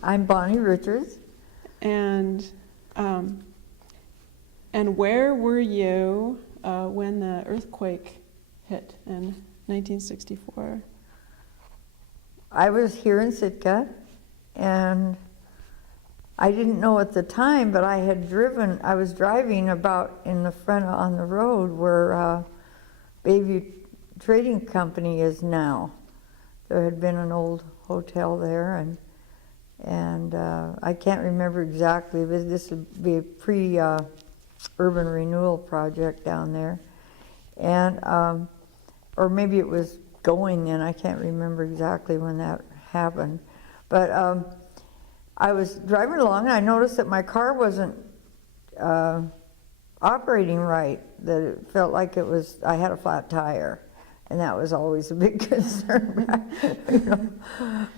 I'm Bonnie Richards. And where were you when the earthquake hit in 1964? I was here in Sitka, and I didn't know at the time, but I was driving about in the front on the road where Bayview Trading Company is now. There had been an old hotel there, and I can't remember exactly, but this would be a pre-urban renewal project down there. And, or maybe it was going then, I can't remember exactly when that happened. But I was driving along and I noticed that my car wasn't operating right, that it felt like I had a flat tire. And that was always a big concern,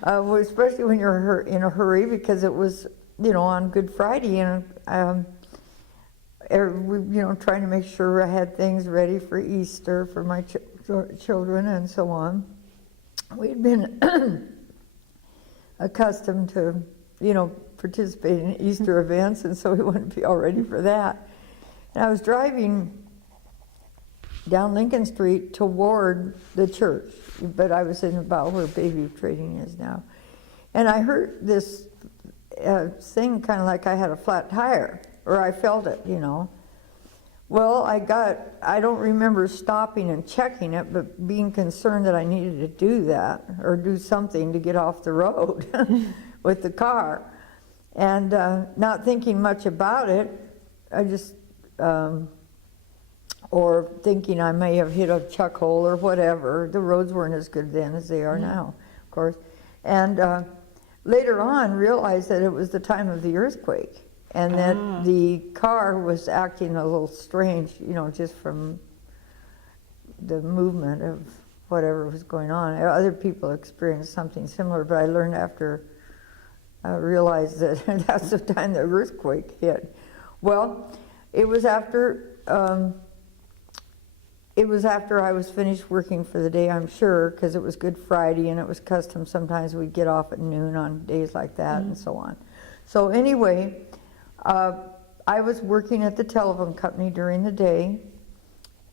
well, especially when you're in a hurry, because it was, on Good Friday, and trying to make sure I had things ready for Easter for my children and so on. We'd been accustomed to, participating in Easter events, and so we wanted to be all ready for that. And I was driving down Lincoln Street toward the church, but I was in about where Bayview Trading is now. And I heard this thing kind of like I had a flat tire, or I felt it, Well, I don't remember stopping and checking it, but being concerned that I needed to do that, or do something to get off the road with the car. And not thinking much about it, I just, or thinking I may have hit a chuck hole or whatever. The roads weren't as good then as they are now, of course. And later on realized that it was the time of the earthquake, and that the car was acting a little strange, just from the movement of whatever was going on. Other people experienced something similar, but I learned after I realized that that's the time the earthquake hit. Well, it was after I was finished working for the day, I'm sure, because it was Good Friday and it was custom. Sometimes we'd get off at noon on days like that and so on. So anyway, I was working at the telephone company during the day,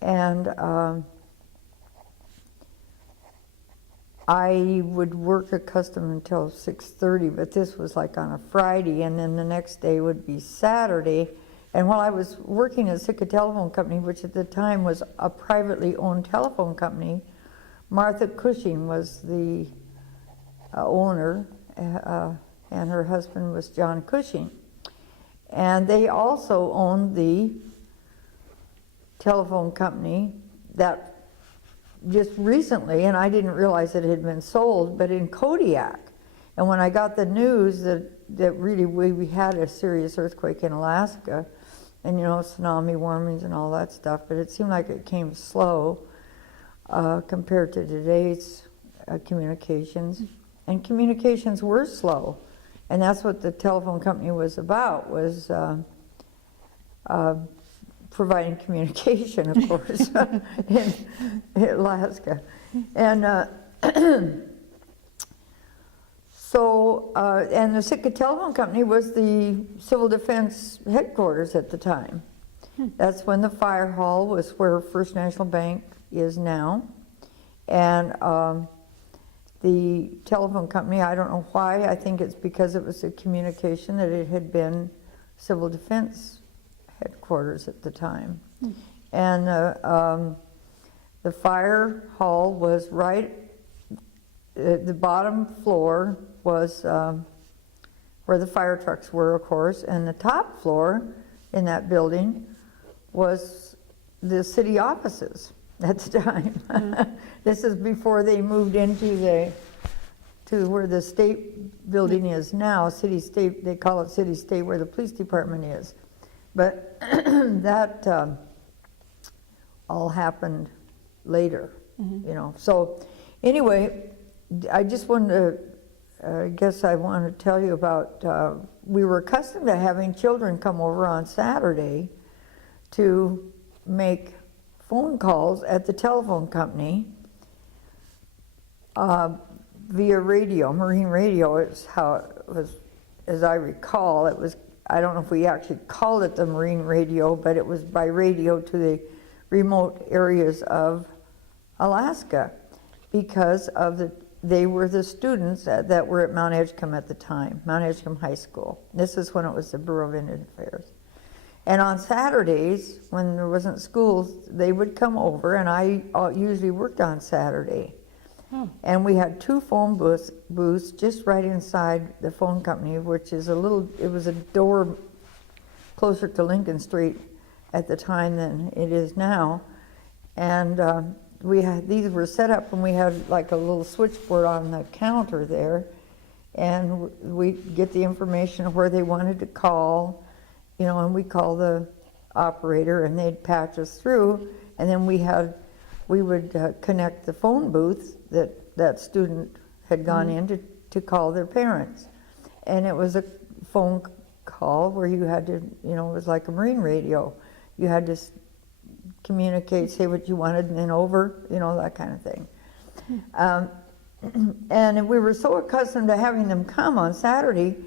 and I would work a custom until 6:30, but this was like on a Friday, and then the next day would be Saturday. And while I was working at Sitka Telephone Company, which at the time was a privately owned telephone company, Martha Cushing was the owner, and her husband was John Cushing. And they also owned the telephone company that just recently, and I didn't realize it had been sold, but in Kodiak. And when I got the news that really we had a serious earthquake in Alaska, and tsunami warnings and all that stuff, but it seemed like it came slow compared to today's communications. And communications were slow, and that's what the telephone company was about, was providing communication, of course, in Alaska. And and the Sitka Telephone Company was the Civil Defense headquarters at the time. That's when the fire hall was where First National Bank is now. And the telephone company, I don't know why, I think it's because it was a communication that it had been Civil Defense headquarters at the time. And the fire hall was right, the bottom floor was where the fire trucks were, of course, and the top floor in that building was the city offices at the time. This is before they moved into to where the state building is now, city state, they call it city state, where the police department is. But that all happened later, So anyway, I just wanted to, I guess I want to tell you about, we were accustomed to having children come over on Saturday to make phone calls at the telephone company via radio. Marine radio is how it was as I recall, it was, I don't know if we actually called it the marine radio, but it was by radio to the remote areas of Alaska because of they were the students that were at Mount Edgecombe at the time, Mount Edgecombe High School. This is when it was the Bureau of Indian Affairs. And on Saturdays, when there wasn't schools, they would come over, and I usually worked on Saturday. Oh. And we had 2 phone booths just right inside the phone company, which is it was a door closer to Lincoln Street at the time than it is now. And these were set up, and we had like a little switchboard on the counter there, and we'd get the information of where they wanted to call, and we'd call the operator, and they'd patch us through, and then we would connect the phone booth that student had gone in to call their parents. And it was a phone call where you had to, it was like a marine radio. You had to communicate, say what you wanted, and then over, that kind of thing. And we were so accustomed to having them come on Saturday,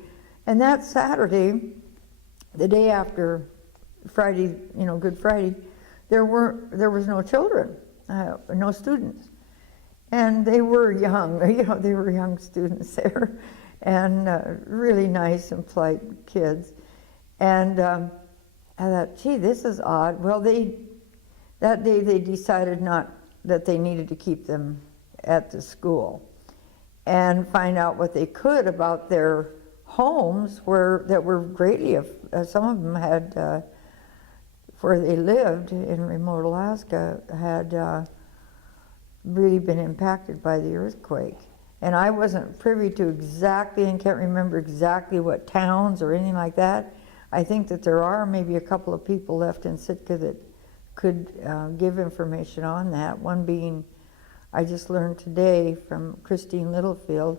and that Saturday, the day after Friday, Good Friday, there was no children, no students. And they were young, they were young students there, and really nice and polite kids. And I thought, gee, this is odd. Well, that day they decided that they needed to keep them at the school and find out what they could about their homes that were greatly, some of them had, where they lived in remote Alaska, had really been impacted by the earthquake. And I wasn't privy to exactly, and can't remember exactly what towns or anything like that. I think that there are maybe a couple of people left in Sitka that could give information on that. One being, I just learned today from Christine Littlefield,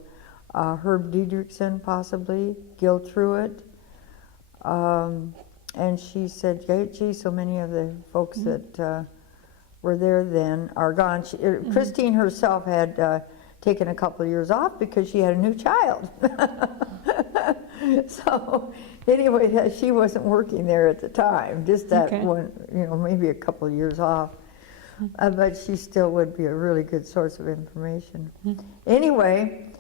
Herb Diedrichson possibly, Gil Truitt, and she said, gee, so many of the folks that were there then are gone. Christine herself had taken a couple of years off because she had a new child. So anyway, she wasn't working there at the time, just that one, maybe a couple of years off. But she still would be a really good source of information. Anyway,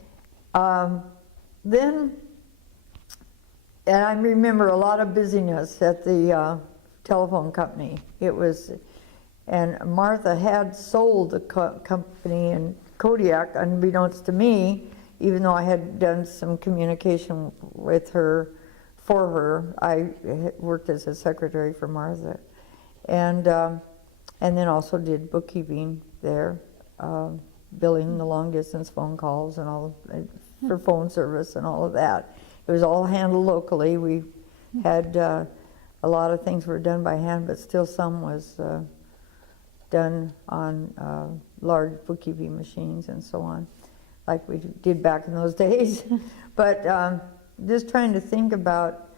then, and I remember a lot of busyness at the telephone company. And Martha had sold the company in Kodiak, unbeknownst to me, even though I had done some communication with her, for her. I worked as a secretary for Martha. And then also did bookkeeping there, billing the long distance phone calls and all for phone service and all of that. It was all handled locally. We had a lot of things were done by hand, but still some was done on large bookkeeping machines and so on, like we did back in those days. But just trying to think about,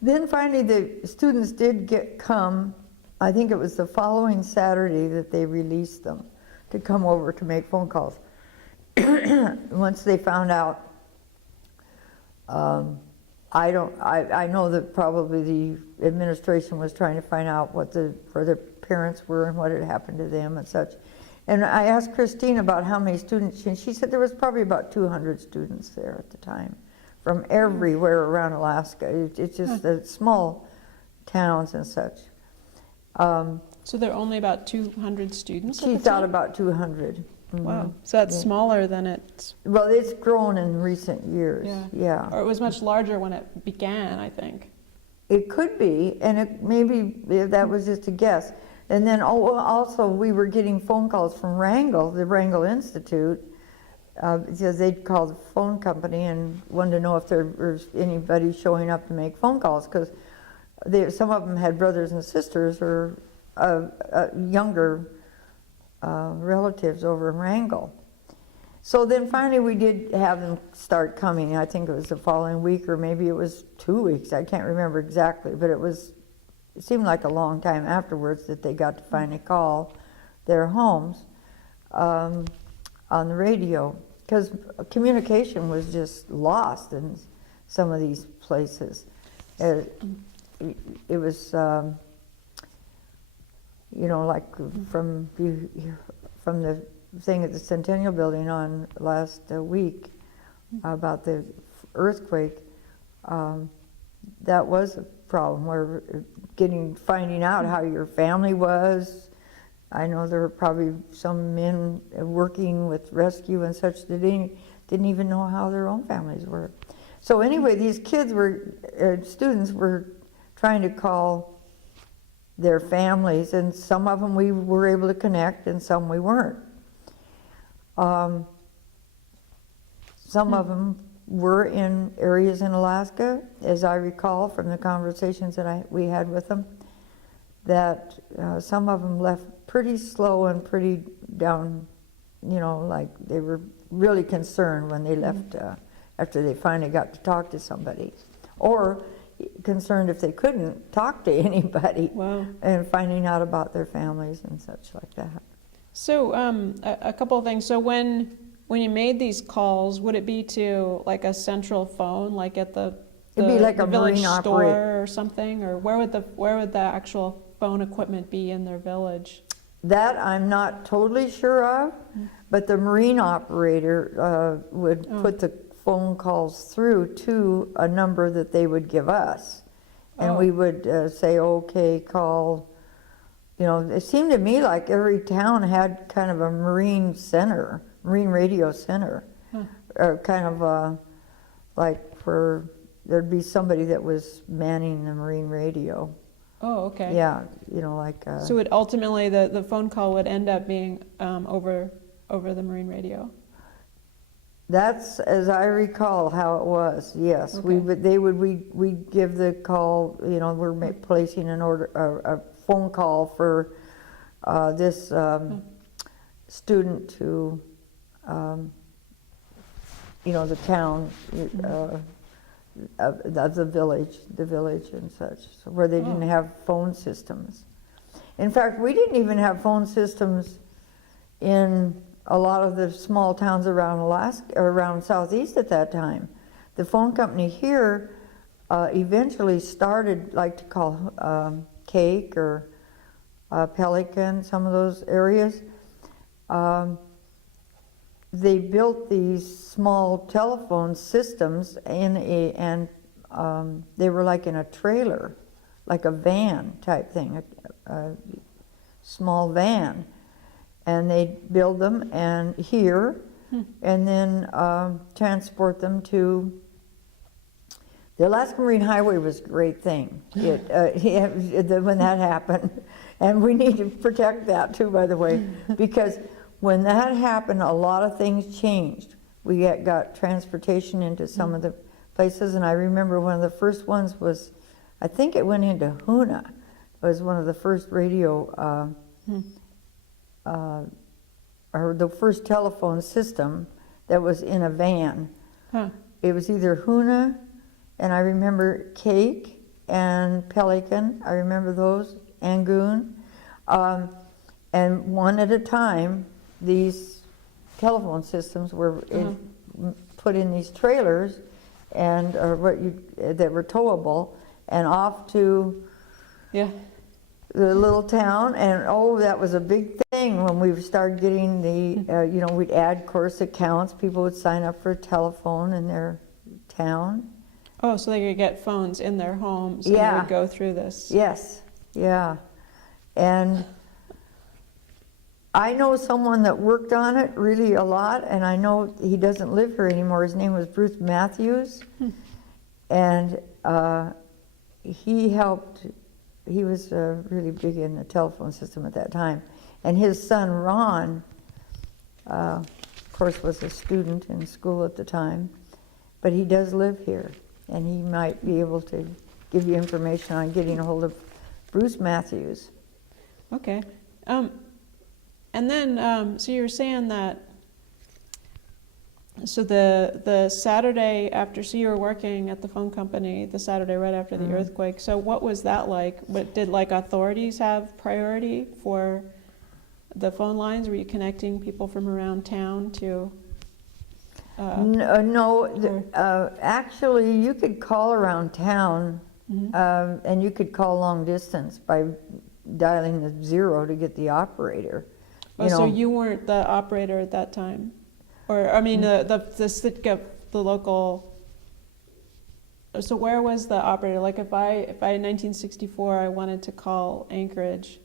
then finally the students did come. I think it was the following Saturday that they released them to come over to make phone calls. Once they found out, I know that probably the administration was trying to find out where their parents were and what had happened to them and such. And I asked Christine about how many students, and she said there was probably about 200 students there at the time, from everywhere around Alaska. It's just the small towns and such. So there are only about 200 students at the She time? thought about 200. Wow, so that's smaller than it's... Well, it's grown in recent years, yeah. Or it was much larger when it began, I think. It could be, and it maybe that was just a guess. And then also we were getting phone calls from Wrangell, the Wrangell Institute, because they'd call the phone company and wanted to know if there was anybody showing up to make phone calls, because some of them had brothers and sisters or younger relatives over in Wrangell. So then finally we did have them start coming. I think it was the following week, or maybe it was 2 weeks. I can't remember exactly, but it seemed like a long time afterwards that they got to finally call their homes on the radio, because communication was just lost in some of these places. It was, you know, like from the thing at the Centennial Building on last week about the earthquake, that was a problem, where finding out how your family was. I know there were probably some men working with rescue and such that didn't even know how their own families were. So anyway, these kids students were trying to call their families, and some of them we were able to connect and some we weren't. Some of them were in areas in Alaska, as I recall from the conversations that we had with them, that some of them left pretty slow and pretty down, you know, like they were really concerned when they left after they finally got to talk to somebody, or concerned if they couldn't talk to anybody. Wow. And finding out about their families and such like that. So a couple of things. So when you made these calls, would it be to like a central phone, like at the It'd be like the a village marine store or something, or where would the actual phone equipment be in their village? That I'm not totally sure of, but the marine operator would put the phone calls through to a number that they would give us. And we would say, okay, call, you know, it seemed to me like every town had kind of a marine radio center, kind of like for, there'd be somebody that was manning the marine radio. Oh, okay. Yeah, you know, like. So it ultimately, the phone call would end up being over the marine radio? That's, as I recall, how it was, yes. Okay. We'd give the call, you know, we're placing an order, a phone call for this student to, you know, the town, of the village and such, so where they didn't have phone systems. In fact, we didn't even have phone systems in a lot of the small towns around Alaska, or around Southeast at that time. The phone company here eventually started, like, to call Cake or Pelican, some of those areas. They built these small telephone systems and they were like in a trailer, like a van type thing, a small van. And they'd build them here and then transport them to. The Alaska Marine Highway was a great thing when that happened. And we need to protect that too, by the way, because when that happened, a lot of things changed. We got transportation into some of the places, and I remember one of the first ones was, I think it went into Hoona. It was one of the first radio, or the first telephone system that was in a van. It was either Hoona, and I remember Cake and Pelican, I remember those, Angoon, and one at a time, these telephone systems were put in these trailers and that were towable, and off to the little town. And that was a big thing when we started getting the you know, we'd add, of course, accounts. People would sign up for a telephone in their town. Oh, so they could get phones in their homes and they would go through this. Yes, yeah. And I know someone that worked on it really a lot, and I know he doesn't live here anymore. His name was Bruce Matthews, and he helped. He was really big in the telephone system at that time. And his son, Ron, of course, was a student in school at the time, but he does live here, and he might be able to give you information on getting a hold of Bruce Matthews. Okay. And then, so you were saying that, so the Saturday after, so you were working at the phone company the Saturday right after the earthquake. So what was that like? Did like authorities have priority for the phone lines? Were you connecting people from around town to No, actually, you could call around town, and you could call long distance by dialing the 0 to get the operator. Oh, so you weren't the operator at that time? Or, I mean, the Sitka, the local, so where was the operator? Like if I in 1964, I wanted to call Anchorage,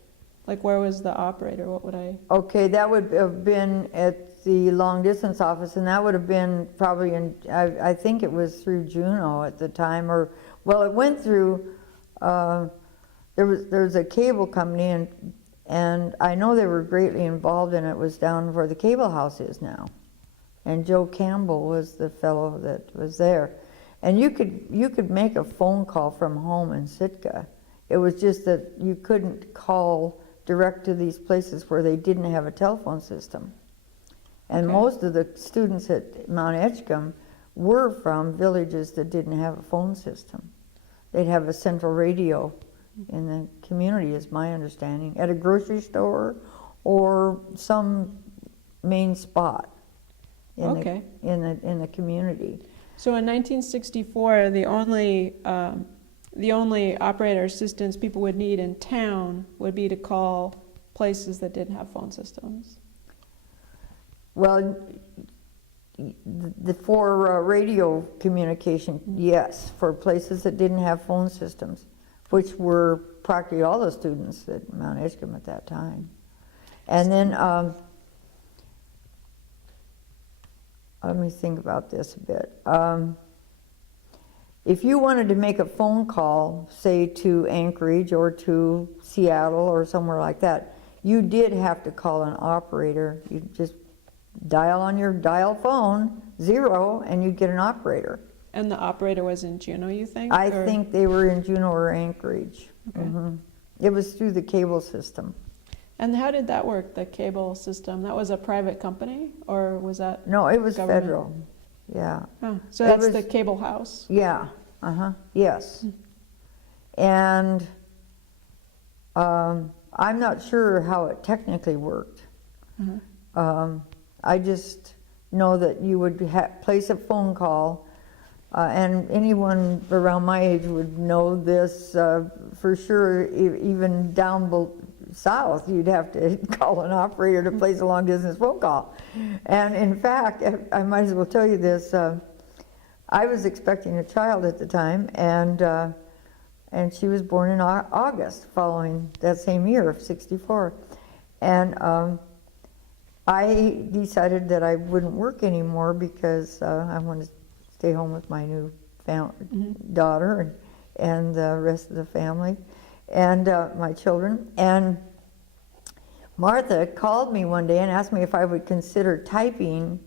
like where was the operator? What would I? Okay, that would have been at the long distance office, and that would have been probably in, I think it was through Juneau at the time, or, well, it went through, there was a cable company, and I know they were greatly involved in it. It was down where the cable house is now. And Joe Campbell was the fellow that was there. And you could make a phone call from home in Sitka. It was just that you couldn't call direct to these places where they didn't have a telephone system. And most of the students at Mount Edgecombe were from villages that didn't have a phone system. They'd have a central radio in the community, is my understanding, at a grocery store or some main spot in the community. So in 1964, the only operator assistance people would need in town would be to call places that didn't have phone systems. Well, for radio communication, yes, for places that didn't have phone systems, which were practically all the students at Mount Edgecombe at that time. And then, let me think about this a bit. If you wanted to make a phone call, say to Anchorage or to Seattle or somewhere like that, you did have to call an operator. You just dial on your dial phone, 0, and you'd get an operator. And the operator was in Juneau, you think? I think they were in Juneau or Anchorage. Okay. It was through the cable system. And how did that work, the cable system? That was a private company, or was that? No, it was government? federal. Yeah. Oh, so that's the cable house. Yeah. Yes. And I'm not sure how it technically worked. I just know that you would place a phone call, and anyone around my age would know this for sure. Even down south, you'd have to call an operator to place a long distance phone call. And in fact, I might as well tell you this. I was expecting a child at the time, and she was born in August following that same year of '64. And I decided that I wouldn't work anymore because I wanted to stay home with my new daughter and the rest of the family and my children. And Martha called me one day and asked me if I would consider typing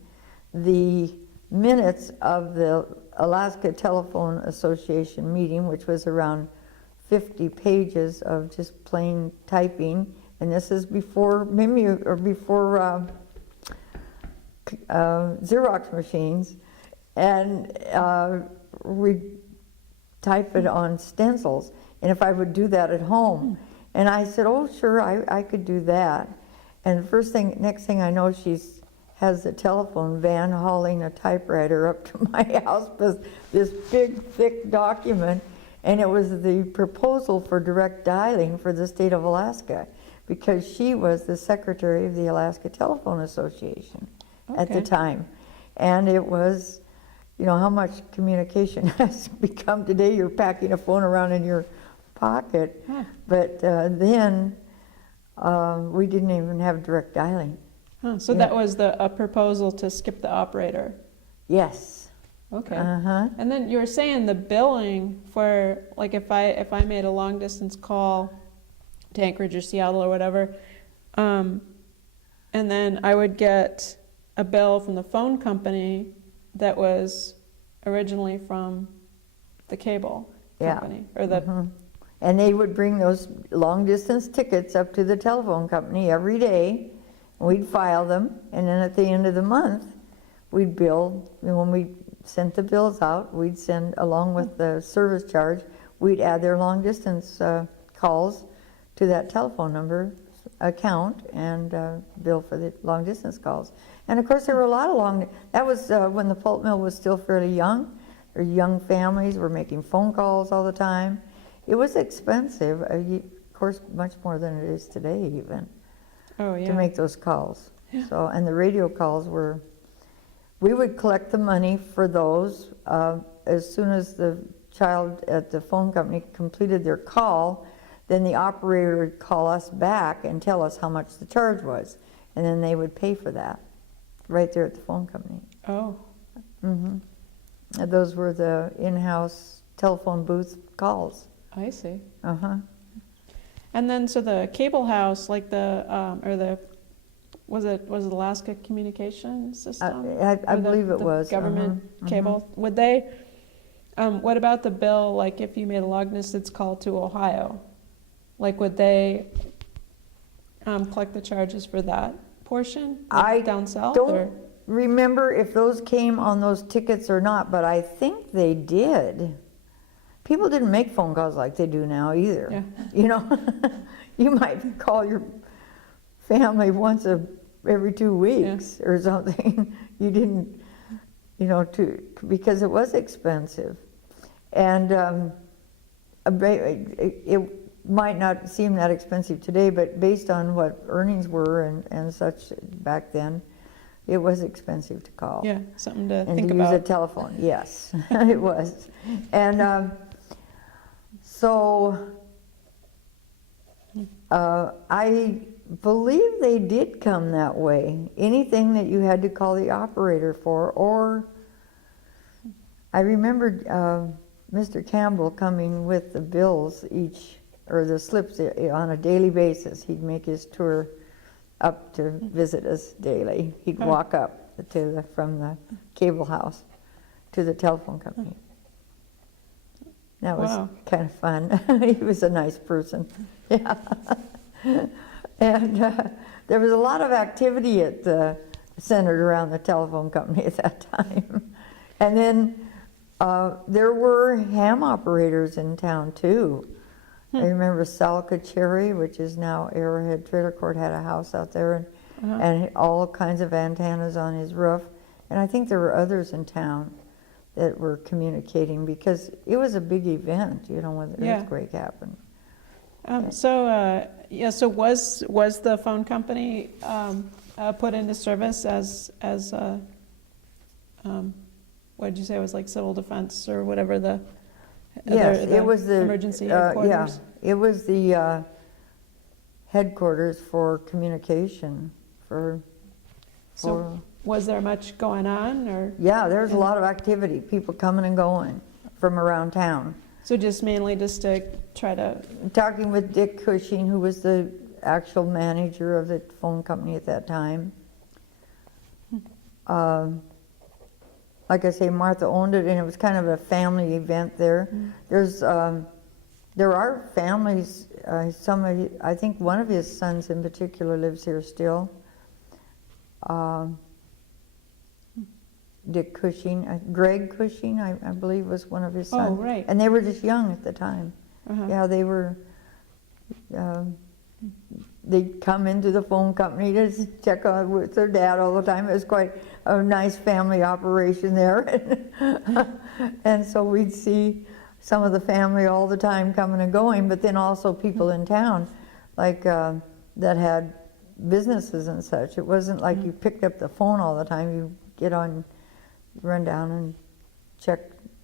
the minutes of the Alaska Telephone Association meeting, which was around 50 pages of just plain typing. And this is before Xerox machines, and we type it on stencils, and if I would do that at home. And I said, oh, sure, I could do that. And next thing I know, she has the telephone van hauling a typewriter up to my house with this big, thick document, and it was the proposal for direct dialing for the state of Alaska, because she was the secretary of the Alaska Telephone Association at the time. And it was, you know, how much communication has become today. You're packing a phone around in your pocket. But then we didn't even have direct dialing. So that was a proposal to skip the operator. Yes. Okay. And then you were saying the billing for, like, if I made a long distance call to Anchorage or Seattle or whatever, and then I would get a bill from the phone company that was originally from the cable company, or the. And they would bring those long distance tickets up to the telephone company every day. We'd file them, and then at the end of the month, we'd bill. And when we sent the bills out, we'd send, along with the service charge, we'd add their long distance calls to that telephone number account and bill for the long distance calls. And of course, there were a lot of that was when the pulp mill was still fairly young. Or young families were making phone calls all the time. It was expensive, of course, much more than it is today even, to make those calls. Yeah. So, and the radio calls were, we would collect the money for those as soon as the child at the phone company completed their call, then the operator would call us back and tell us how much the charge was, and then they would pay for that right there at the phone company. Oh. Mm-hmm. Those were the in-house telephone booth calls. I see. Uh-huh. And then, so the cable house, like was it Alaska Communication System? I believe it was. Government cable. Would they, what about the bill, like if you made a long distance call to Ohio? Like, would they collect the charges for that portion, like down south? Don't remember if those came on those tickets or not, but I think they did. People didn't make phone calls like they do now either. Yeah. You know, you might call your family once every 2 weeks or something. You didn't, you know, because it was expensive. And it might not seem that expensive today, but based on what earnings were and such back then, it was expensive to call. Yeah, something to and think to about. use a telephone, yes, it was. And so I believe they did come that way. Anything that you had to call the operator for, or I remembered Mr. Campbell coming with the bills or the slips on a daily basis. He'd make his tour up to visit us daily. He'd walk up from the cable house to the telephone company. That was kind of fun. He was a nice person. Yeah. And there was a lot of activity centered around the telephone company at that time. And then there were ham operators in town too. I remember Sal Kacheri, which is now Arrowhead Trailer Court, had a house out there and all kinds of antennas on his roof. And I think there were others in town that were communicating because it was a big event, you know, when the earthquake happened. So was the phone company put into service as what did you say it was, like civil defense or whatever the it was the emergency headquarters? It was the headquarters for communication So was there much going on, or? Yeah, there was a lot of activity, people coming and going from around town. So just mainly just to try to... Talking with Dick Cushing, who was the actual manager of the phone company at that time. Like I say, Martha owned it, and it was kind of a family event there. There are families, I think one of his sons in particular lives here still. Dick Cushing, Greg Cushing, I believe was one of his sons. Oh, right. And they were just young at the time. Yeah, they were, they'd come into the phone company to check on with their dad all the time. It was quite a nice family operation there. And so we'd see some of the family all the time coming and going, but then also people in town, like that had businesses and such. It wasn't like you picked up the phone all the time. You get on, run down and check.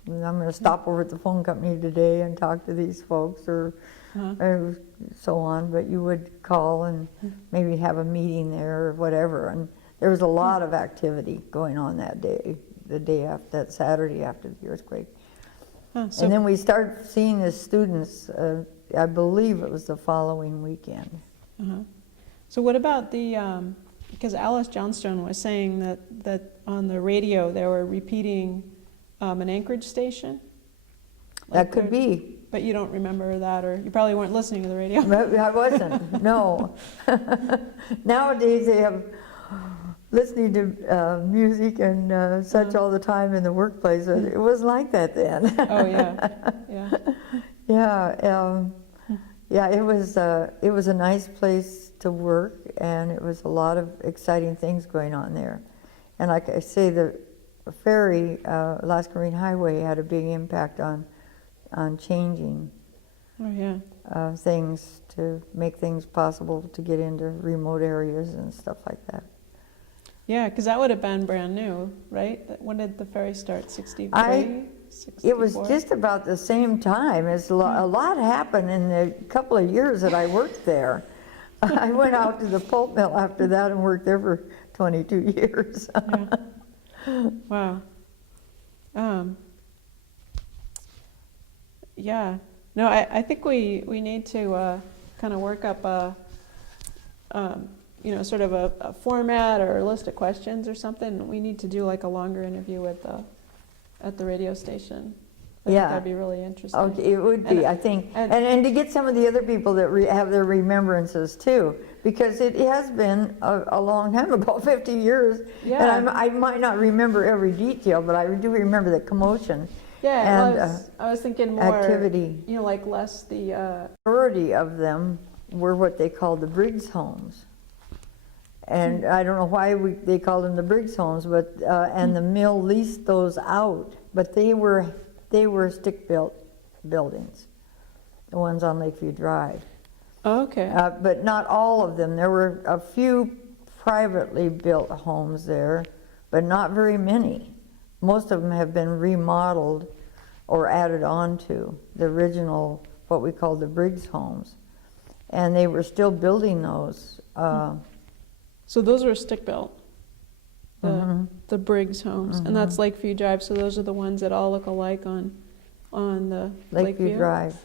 I'm going to stop over at the phone company today and talk to these folks or so on. But you would call and maybe have a meeting there or whatever. And there was a lot of activity going on that day, the day after, that Saturday after the earthquake. And then we started seeing the students, I believe it was the following weekend. So what about the, because Alice Johnstone was saying that on the radio they were repeating an Anchorage station? That could be. But you don't remember that, or you probably weren't listening to the radio. I wasn't, no. Nowadays they have listening to music and such all the time in the workplace. It wasn't like that then. Oh, yeah, yeah. Yeah, Yeah, it was a nice place to work, and it was a lot of exciting things going on there. And like I say, the ferry, Alaska Marine Highway, had a big impact on changing Oh, yeah. things to make things possible to get into remote areas and stuff like that. Yeah, because that would have been brand new, right? When did the ferry start? 63? It was 64? just about the same time. A lot happened in the couple of years that I worked there. I went out to the pulp mill after that and worked there for 22 years. Yeah. Wow. Yeah. No, I think we need to kind of work up sort of a format or a list of questions or something. We need to do like a longer interview at the radio station. I think that'd be really interesting. Okay, it would be, I think. And to get some of the other people that have their remembrances too, because it has been a long time ago, 50 years. Yeah. And I might not remember every detail, but I do remember the commotion. Yeah, and I was thinking more activity. Like less the Majority of them were what they called the Briggs homes. And I don't know why they called them the Briggs homes, but and the mill leased those out, but they were stick-built buildings, the ones on Lakeview Drive. Oh, okay. But not all of them. There were a few privately built homes there, but not very many. Most of them have been remodeled or added on to the original, what we call the Briggs homes. And they were still building those. So those were stick-built, the Briggs homes, and that's Lakeview Drive, so those are the ones that all look alike on the Lakeview Drive.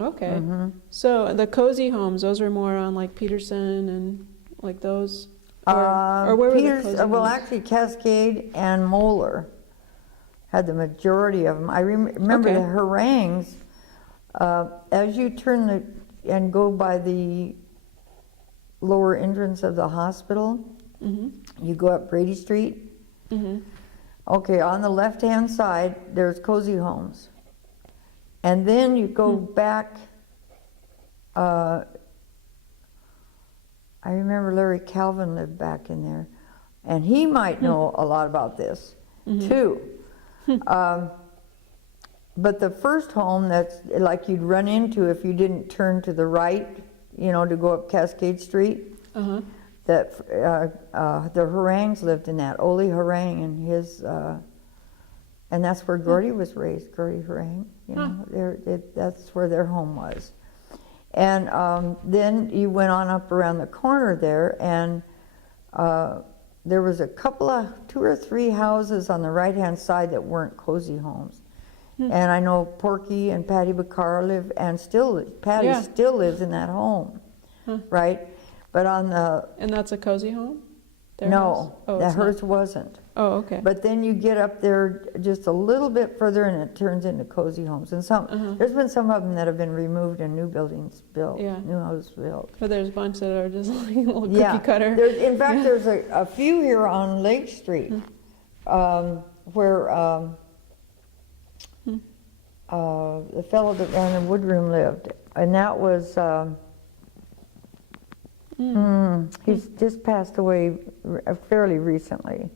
Okay. So the cozy homes, those were more on like Peterson and like those? Or where were the cozy Well, homes? actually Cascade and Moeller had the majority of them. I remember the harangues, as you turn and go by the lower entrance of the hospital, you go up Brady Street. Okay, on the left-hand side, there's cozy homes. And then you go back, I remember Larry Calvin lived back in there, and he might know a lot about this, too. But the first home that's like you'd run into if you didn't turn to the right, to go up Cascade Street, that the Harangues lived in that. Ole Harangue and his, and that's where Gordy was raised, Gordy Harangue. That's where their home was. And then you went on up around the corner there, and there was a couple of 2 or 3 houses on the right-hand side that weren't cozy homes. And I know Porky and Patty Bacar live, and Patty still lives in that home, right? But on the... And that's a cozy home? No, hers wasn't. Oh, okay. But then you get up there just a little bit further and it turns into cozy homes. And there's been some of them that have been removed and new buildings built, new houses built. But there's a bunch that are just like little cookie cutter. In fact, there's a few here on Lake Street where the fellow that ran the woodroom lived. And that was, he's just passed away fairly recently.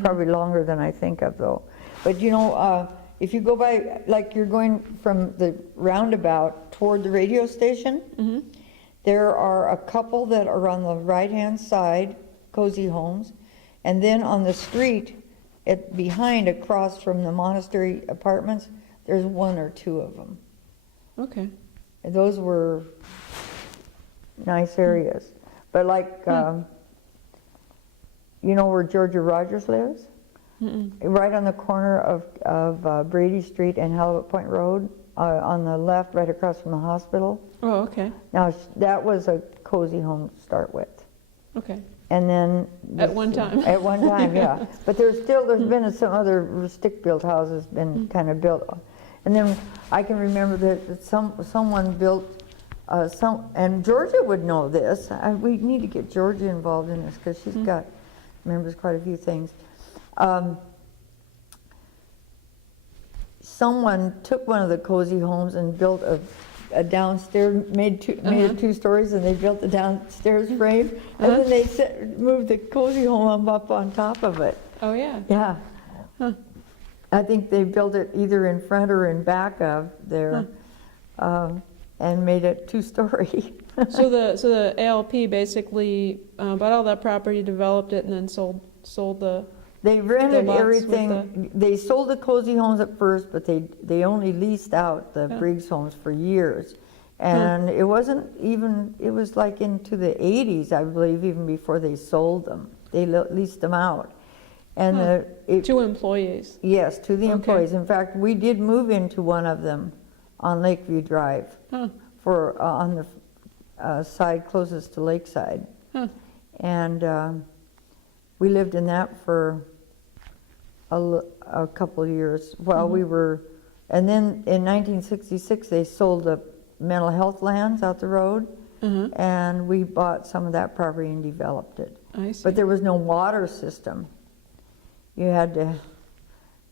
Probably longer than I think of, though. But if you go by, like you're going from the roundabout toward the radio station, there are a couple that are on the right-hand side, cozy homes, and then on the street, behind, across from the monastery apartments, there's 1 or 2 of them. Okay. And those were nice areas. But like, where Georgia Rogers lives? Right on the corner of Brady Street and Halibut Point Road, on the left, right across from the hospital. Oh, okay. Now, that was a cozy home to start with. Okay. And then... At one time. At one time, yeah. But there's been some other stick-built houses been kind of built. And then I can remember that someone built and Georgia would know this. We need to get Georgia involved in this because she's remembers quite a few things. Someone took one of the cozy homes and built a downstairs, made it 2 stories, and they built the downstairs frame, and then they moved the cozy home up on top of it. Oh, yeah. Yeah. Huh. I think they built it either in front or in back of there, and made it 2-story. So the ALP basically bought all that property, developed it, and then sold the. They rented lots with everything. They sold the cozy homes at first, but they only leased out the Briggs homes for years. And it wasn't even, it was like into the 80s, I believe, even before they sold them. They leased them out. And to employees. Yes, to the Okay. employees. In fact, we did move into one of them on Lakeview Drive, for on the side closest to Lakeside. And we lived in that for a couple of years while we were, and then in 1966 they sold the mental health lands out the road, and we bought some of that property and developed it. I see. But there was no water system. You had to,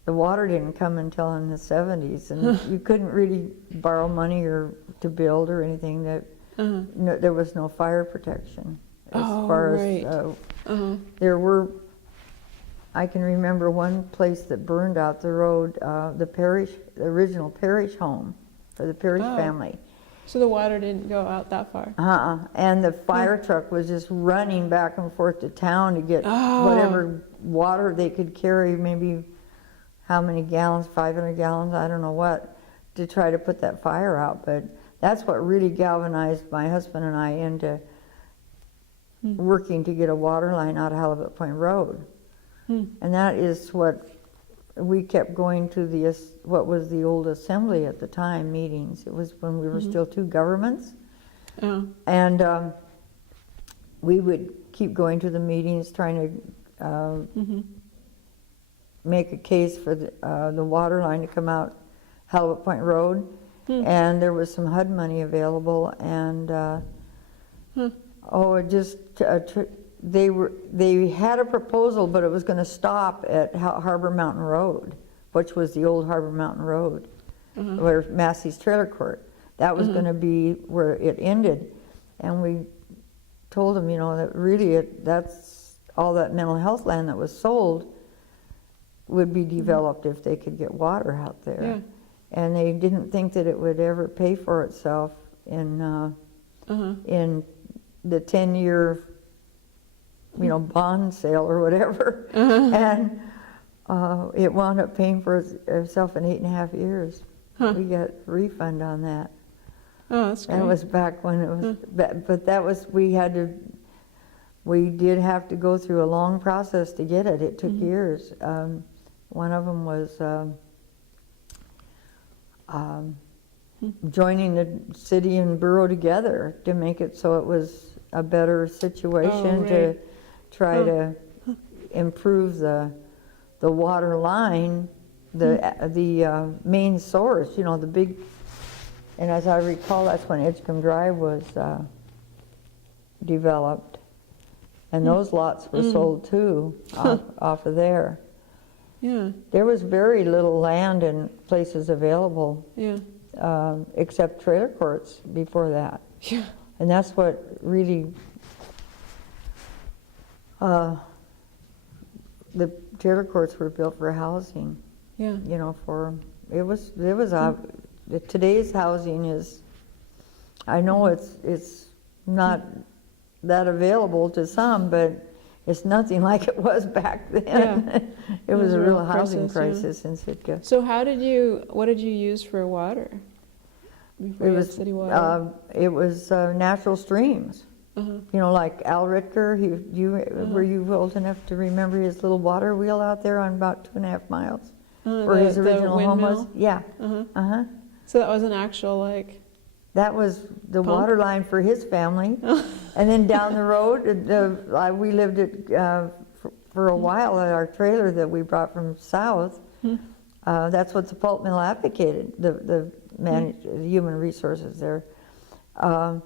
the water didn't come until in the 70s, and you couldn't really borrow money or to build or anything. That no, there was no fire protection as far as there were. I can remember one place that burned out the road, the original parish home for the parish family. So the water didn't go out that far? And the fire truck was just running back and forth to town to get whatever water they could carry, maybe how many gallons, 500 gallons, I don't know what, to try to put that fire out. But that's what really galvanized my husband and I into working to get a water line out of Halibut Point Road. And that is what we kept going to what was the old assembly at the time, meetings. It was when we were still 2 governments. And we would keep going to the meetings trying to make a case for the water line to come out Halibut Point Road. And there was some HUD money available, and it just they had a proposal, but it was going to stop at Harbor Mountain Road, which was the old Harbor Mountain Road, where Massey's Trailer Court. That was going to be where it ended. And we told them, that really that's all that mental health land that was sold would be developed if they could get water out there. And they didn't think that it would ever pay for itself in the 10-year bond sale or whatever. And it wound up paying for itself in 8.5 years. We got a refund on that. Oh, that's great. That was back when it was, but that was, we did have to go through a long process to get it. It took years. One of them was joining the city and borough together to make it so it was a better situation to try to improve the water line, the main source, the big, and as I recall, that's when Edgecombe Drive was developed, and those lots were sold too off of there. There was very little land and places available, except trailer courts before that. And that's what really, the trailer courts were built for housing. Today's housing is, I know it's not that available to some, but it's nothing like it was back then. It was a real housing crisis in Sitka. So what did you use for water? Before you had city water? It was natural streams. Like Al Ritker, were you old enough to remember his little water wheel out there on about 2.5 miles? Where his original home was? Yeah. So that was an actual, that was the water line for his family. And then down the road, we lived for a while at our trailer that we brought from south. That's what the pulp mill advocated, the human resources there. Buy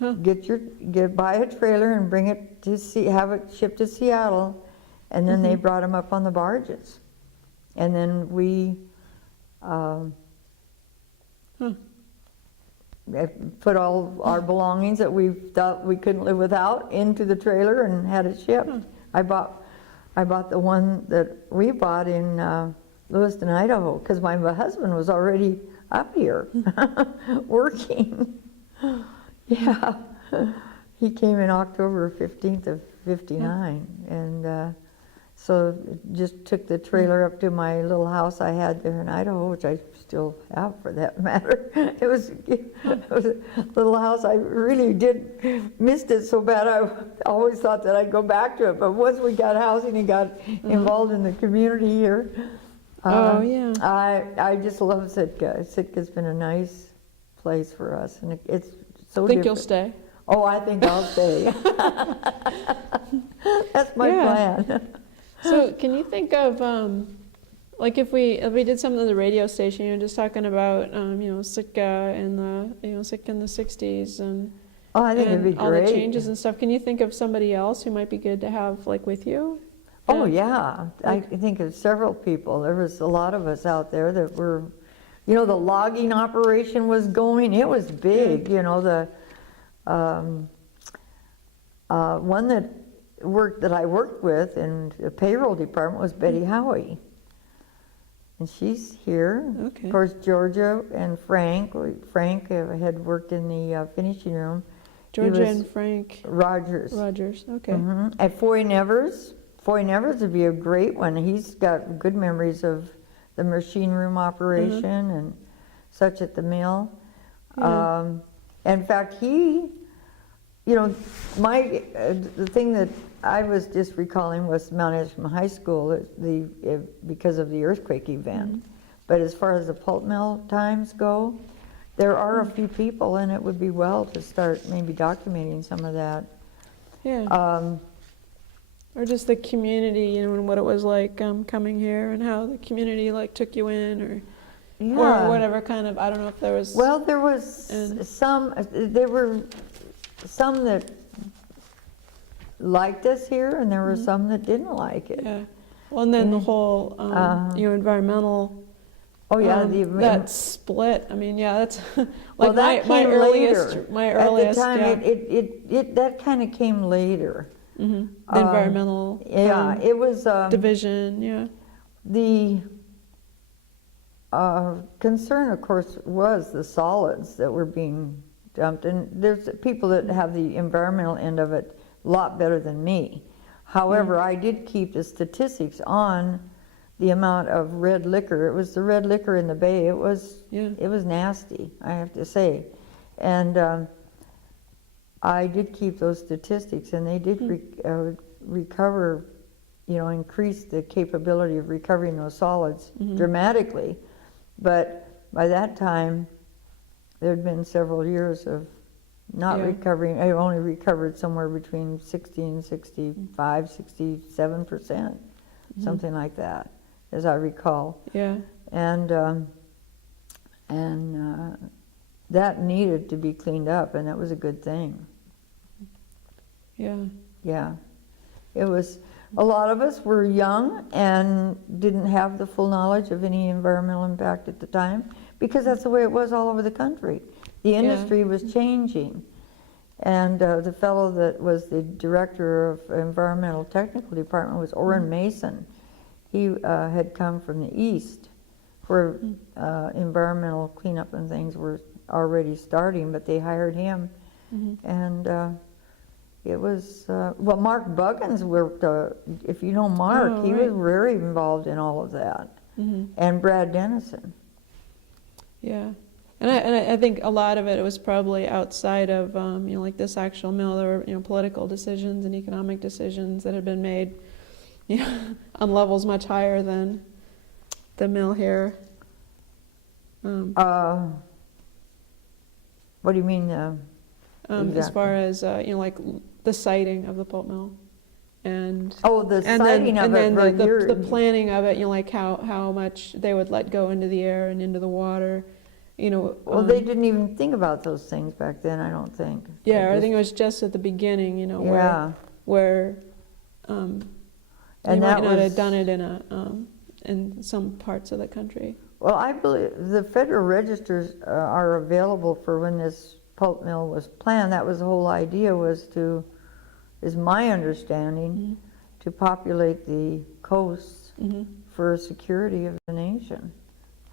a trailer and bring it to have it shipped to Seattle, and then they brought them up on the barges. And then we put all our belongings that we thought we couldn't live without into the trailer and had it shipped. I bought the one that we bought in Lewiston, Idaho, because my husband was already up here working. Yeah, he came in October 15th of '59, and so just took the trailer up to my little house I had there in Idaho, which I still have for that matter. It was a little house. I really missed it so bad. I always thought that I'd go back to it, but once we got housing and got involved in the community here, Oh, yeah. I just love Sitka. Sitka's been a nice place for us, and it's so Think you'll different. stay? Oh, I think I'll stay. That's my plan. So can you think of, like if we did something on the radio station, just talking about, Sitka and Sitka in the 60s and, Oh, I think it'd be all great. the changes and stuff. Can you think of somebody else who might be good to have like with you? Oh, yeah. I think of several people. There was a lot of us out there that were, the logging operation was going. It was big, the one that I worked with in the payroll department was Betty Howie. And she's here. Okay. Of course, Georgia and Frank. Frank had worked in the finishing room. Georgia and Frank Rogers. Okay. Mm-hmm. At Foy Nevers. Foy Nevers would be a great one. He's got good memories of the machine room operation and such at the mill. Yeah. In fact, he, the thing that I was just recalling was Mount Ashland High School, because of the earthquake event. But as far as the pulp mill times go, there are a few people, and it would be well to start maybe documenting some of that. Yeah. Or just the community, and what it was like coming here, and how the community like took you in, or whatever kind of. I don't know if there was. Well, there was some. There were some that liked us here, and there were some that didn't like it. Yeah. Well, and then the whole environmental. Oh yeah, that split. I mean, yeah, that's like well, that my came earliest. later. My earliest. At the time, yeah. that kind of came later. The environmental. It was division. Yeah. The concern, of course, was the solids that were being dumped, and there's people that have the environmental end of it a lot better than me. However, I did keep the statistics on the amount of red liquor. It was the red liquor in the bay. It was nasty, I have to say, and I did keep those statistics, and they did recover, increase the capability of recovering those solids dramatically. But by that time, there had been several years of not recovering. I only recovered somewhere between 60 and 65, 67%, something like that, as I recall. Yeah. And that needed to be cleaned up, and that was a good thing. Yeah. Yeah. It was, a lot of us were young and didn't have the full knowledge of any environmental impact at the time, because that's the way it was all over the country. The industry was changing. And the fellow that was the director of environmental technical department was Orrin Mason. He had come from the east, where environmental cleanup and things were already starting, but they hired him. And it was, Mark Buggins worked, if you know Mark, he was very involved in all of that. And Brad Dennison. Yeah. And I think a lot of it was probably outside of, like this actual mill. There were, political decisions and economic decisions that had been made, on levels much higher than the mill here. What do you mean? Exactly. As far as, like the siting of the pulp mill. And the siting of it. And then the planning of it, like how much they would let go into the air and into the water. Well, they didn't even think about those things back then, I don't think. Yeah, I think it was just at the beginning, where they might not have done it in some parts of the country. Well, I believe the Federal Registers are available for when this pulp mill was planned. That was the whole idea, was to, is my understanding, to populate the coasts for security of the nation,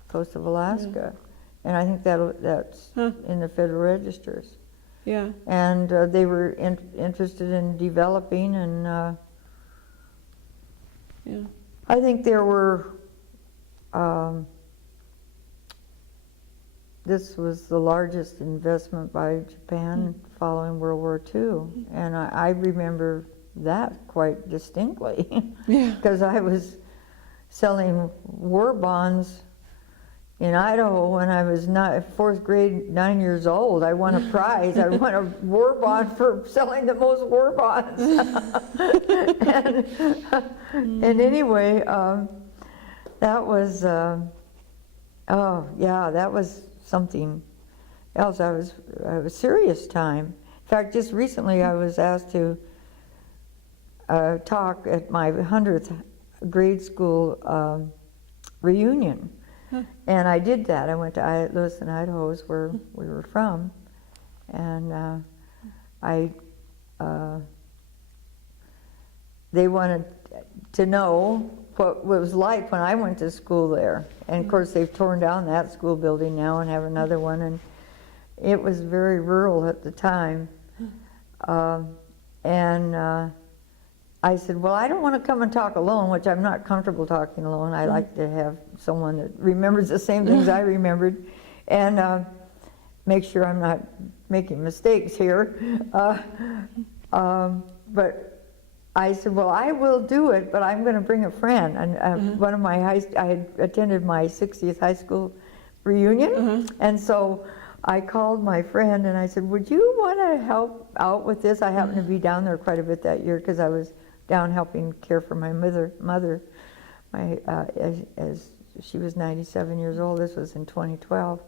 coast of Alaska. And I think that's in the Federal Registers. Yeah. And they were interested in developing, and Yeah. I think there were, this was the largest investment by Japan following World War II, and I remember that quite distinctly. Yeah. Because I was selling war bonds in Idaho when I was fourth grade, 9 years old. I won a prize. I won a war bond for selling the most war bonds. and anyway, that was, oh yeah, that was something else. I was a serious time. In fact, just recently I was asked to talk at my 100th grade school reunion. And I did that. I went to Lewiston, Idaho, is where we were from, and they wanted to know what it was like when I went to school there. And of course, they've torn down that school building now and have another one, and it was very rural at the time. I said, well, I don't want to come and talk alone, which I'm not comfortable talking alone. I like to have someone that remembers the same things I remembered, and make sure I'm not making mistakes here. But I said, well, I will do it, but I'm going to bring a friend. And one of my I had attended my 60th high school reunion, and so I called my friend and I said, would you want to help out with this? I happened to be down there quite a bit that year because I was down helping care for my mother, as she was 97 years old. This was in 2012.